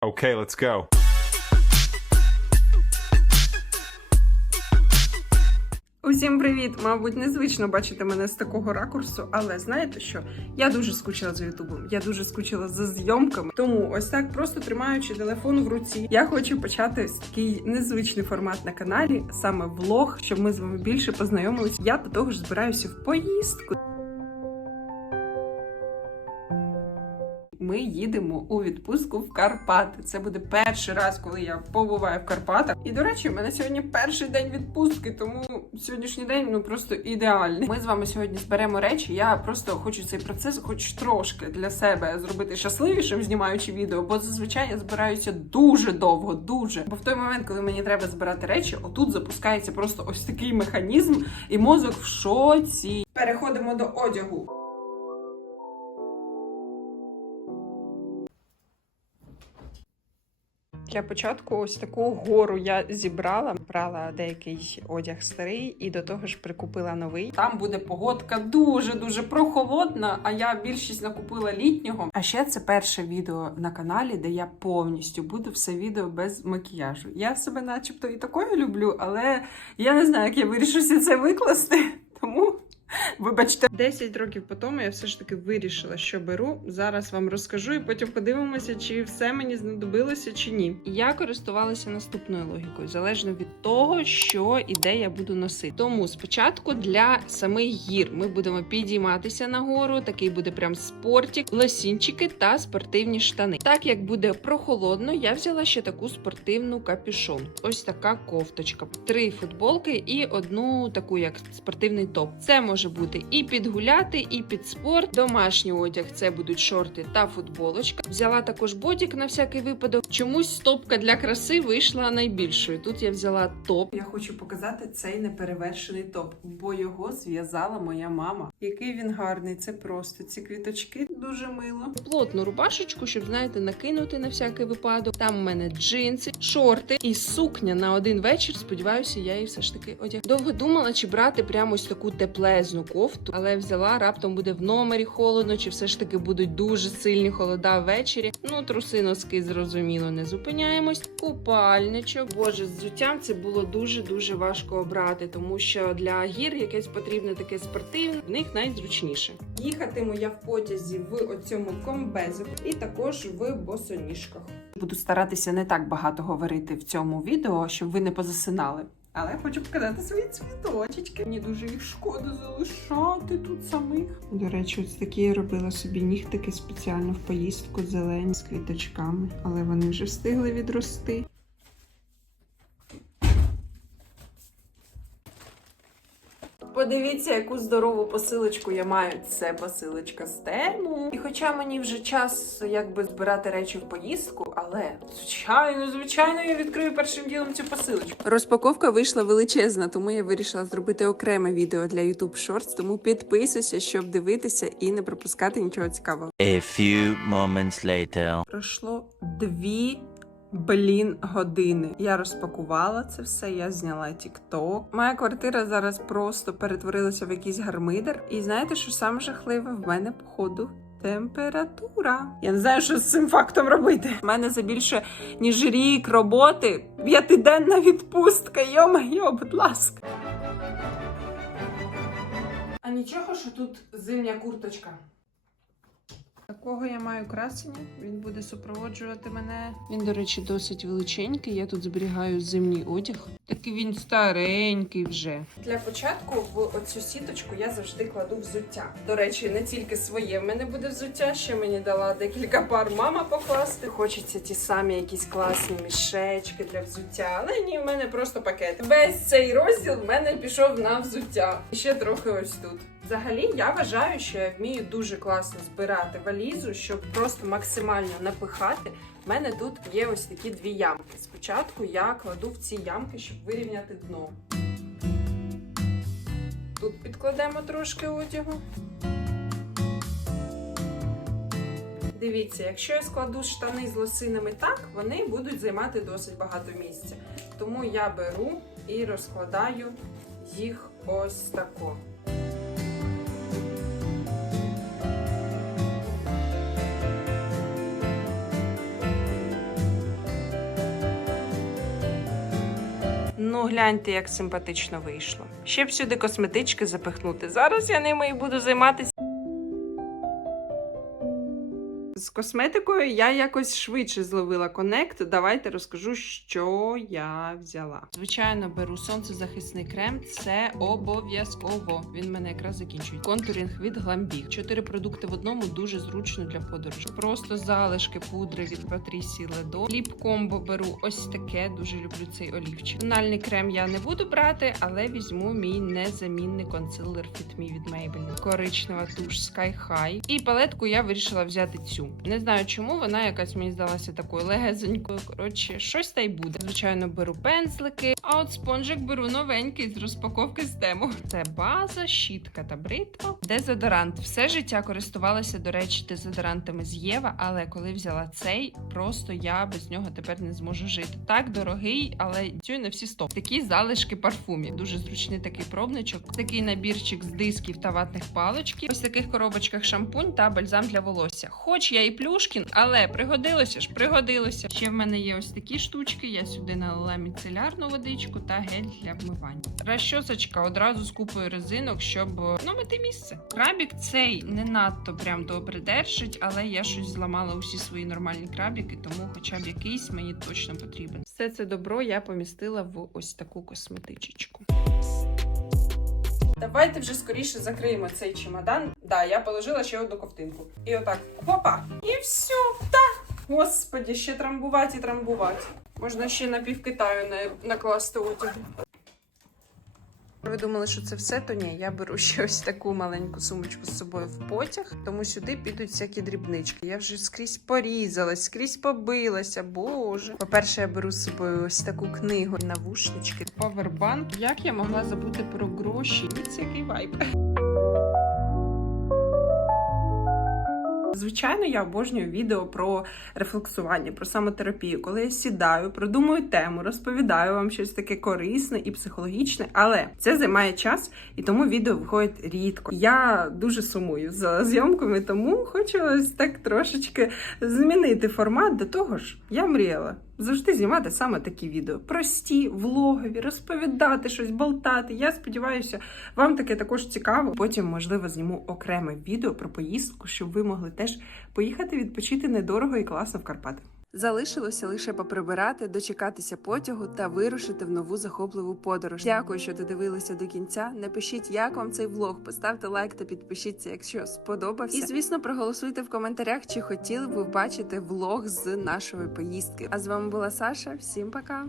Okay, let's go. Усім привіт! Мабуть, незвично бачити мене з такого ракурсу, але знаєте що? Я дуже скучила за Ютубом, я дуже скучила за зйомками. Тому ось так, просто тримаючи телефон в руці, я хочу почати такий незвичний формат на каналі, саме влог, щоб ми з вами більше познайомились. Я до того ж збираюся в поїздку. Ми їдемо у відпустку в Карпати. Це буде перший раз, коли я побуваю в Карпатах. І до речі, в мене сьогодні перший день відпустки, тому сьогоднішній день ну просто ідеальний. Ми з вами сьогодні зберемо речі. Я просто хочу цей процес, хоч трошки для себе зробити щасливішим, знімаючи відео, бо зазвичай я збираюся дуже довго, дуже. Бо в той момент, коли мені треба збирати речі, отут запускається просто ось такий механізм, і мозок в шоці. Переходимо до одягу. Для початку ось таку гору я зібрала, брала деякий одяг старий і до того ж прикупила новий. Там буде погодка дуже дуже прохолодна. А я більшість накупила літнього. А ще це перше відео на каналі, де я повністю буду все відео без макіяжу. Я себе, начебто, і такою люблю, але я не знаю, як я вирішу все це викласти. Вибачте, 10 років по тому я все ж таки вирішила, що беру. Зараз вам розкажу і потім подивимося, чи все мені знадобилося чи ні. Я користувалася наступною логікою, залежно від того, що і де я буду носити. Тому спочатку для самих гір ми будемо підійматися на гору. Такий буде прям спортик, лосінчики та спортивні штани. Так як буде прохолодно, я взяла ще таку спортивну капюшон. Ось така кофточка, три футболки і одну таку, як спортивний топ. Це може бути і підгуляти, і під спорт. Домашній одяг це будуть шорти та футболочка. Взяла також бодік на всякий випадок. Чомусь топка для краси вийшла найбільшою. Тут я взяла топ. Я хочу показати цей неперевершений топ, бо його зв'язала моя мама. Який він гарний, це просто ці квіточки дуже мило. Плотну рубашечку, щоб знаєте, накинути на всякий випадок. Там у мене джинси, шорти і сукня на один вечір. Сподіваюся, я її все ж таки одяг. Довго думала, чи брати прямо ось таку теплезну кофту, але взяла раптом буде в номері холодно, чи все ж таки будуть дуже сильні холода ввечері. Ну, труси носки зрозуміло, не зупиняємось. Купальничок. Боже, з взуттям це було дуже дуже важко обрати, тому що для гір якесь потрібне таке спортивне, в них найзручніше. Їхатиму я в потязі в оцьому комбезику і також в босоніжках. Буду старатися не так багато говорити в цьому відео, щоб ви не позасинали. Але я хочу показати свої цвіточечки. Мені дуже їх шкода залишати тут самих. До речі, ось такі я робила собі нігтики спеціально в поїздку зелені з квіточками, але вони вже встигли відрости. Подивіться, яку здорову посилочку я маю. Це посилочка з терму. І хоча мені вже час якби збирати речі в поїздку, але звичайно, звичайно, я відкрию першим ділом цю посилочку. Розпаковка вийшла величезна, тому я вирішила зробити окреме відео для YouTube Shorts, Тому підписуйся, щоб дивитися і не пропускати нічого цікавого. A few moments later. Пройшло дві. Блін, години. Я розпакувала це все, я зняла TikTok. Моя квартира зараз просто перетворилася в якийсь гармидер. І знаєте, що саме жахливе? В мене, походу, температура. Я не знаю, що з цим фактом робити. У мене за більше ніж рік роботи. П'ятиденна відпустка. Йо-майо, будь ласка. А нічого, що тут зимня курточка. Такого я маю красення. Він буде супроводжувати мене. Він, до речі, досить величенький. Я тут зберігаю зимній одяг. Такий він старенький вже. Для початку в оцю сіточку я завжди кладу взуття. До речі, не тільки своє в мене буде взуття, ще мені дала декілька пар мама покласти. Хочеться ті самі якісь класні мішечки для взуття. Але ні, в мене просто пакет. Весь цей розділ в мене пішов на взуття. І ще трохи ось тут. Взагалі, я вважаю, що я вмію дуже класно збирати валізу, щоб просто максимально напихати. У мене тут є ось такі дві ямки. Спочатку я кладу в ці ямки, щоб вирівняти дно. Тут підкладемо трошки одягу. Дивіться, якщо я складу штани з лосинами так, вони будуть займати досить багато місця. Тому я беру і розкладаю їх ось тако. Ну, гляньте, як симпатично вийшло. Ще б сюди косметички запихнути. Зараз я ними і буду займатися. З косметикою я якось швидше зловила конект. Давайте розкажу, що я взяла. Звичайно, беру сонцезахисний крем. Це обов'язково. Він мене якраз закінчує. Контурінг від Glambic. Чотири продукти в одному дуже зручно для подорожі. Просто залишки пудри від Patricia Ледо. Ліп комбо беру ось таке. Дуже люблю цей олівчик. Тональний крем я не буду брати, але візьму мій незамінний консилер Fit Me від Maybelline. Коричнева туш Sky High. І палетку я вирішила взяти цю. Не знаю чому, вона якась мені здалася такою легезенькою. Коротше, щось та й буде. Звичайно, беру пензлики, а от спонжик беру новенький з розпаковки з тему. Це база, щітка та бритва. Дезодорант. Все життя користувалася, до речі, дезодорантами з Єва, але коли взяла цей, просто я без нього тепер не зможу жити. Так, дорогий, але цю на всі стоп. Такі залишки парфумів. Дуже зручний такий пробничок. Такий набірчик з дисків та ватних палочків. Ось таких коробочках шампунь та бальзам для волосся. Хоч я і плюшкін, але пригодилося ж, пригодилося. Ще в мене є ось такі штучки. Я сюди налила міцелярну водичку та гель для вмивання. Розчосочка одразу з купою резинок, щоб е, ну, мити місце. Крабік цей не надто прям добре держить, але я щось зламала усі свої нормальні крабіки, тому хоча б якийсь мені точно потрібен. Все це добро я помістила в ось таку косметичечку. Давайте вже скоріше закриємо цей чемодан. Да, я положила ще одну ковтинку. І отак. Хопа! І все. Та! Господі, ще трамбувати і трамбувати. Можна ще на пів Китаю на- накласти одягу. Ви думали, що це все, то ні. Я беру ще ось таку маленьку сумочку з собою в потяг, тому сюди підуть всякі дрібнички. Я вже скрізь порізалась, скрізь побилася. Боже. По-перше, я беру з собою ось таку книгу, навушнички, павербанк. Як я могла забути про гроші? ні який вайб. Звичайно, я обожнюю відео про рефлексування, про самотерапію, коли я сідаю, продумую тему, розповідаю вам щось таке корисне і психологічне, але це займає час і тому відео виходить рідко. Я дуже сумую за зйомками, тому хочу ось так трошечки змінити формат. До того ж, я мріяла завжди знімати саме такі відео. Прості, влогові, розповідати щось, болтати. Я сподіваюся, вам таке також цікаво. Потім, можливо, зніму окреме відео про поїздку, щоб ви могли теж поїхати відпочити недорого і класно в Карпати. Залишилося лише поприбирати, дочекатися потягу та вирушити в нову захопливу подорож. Дякую, що додивилися до кінця. Напишіть, як вам цей влог, поставте лайк та підпишіться, якщо сподобався. І звісно, проголосуйте в коментарях, чи хотіли б ви бачити влог з нашої поїздки. А з вами була Саша. Всім пока!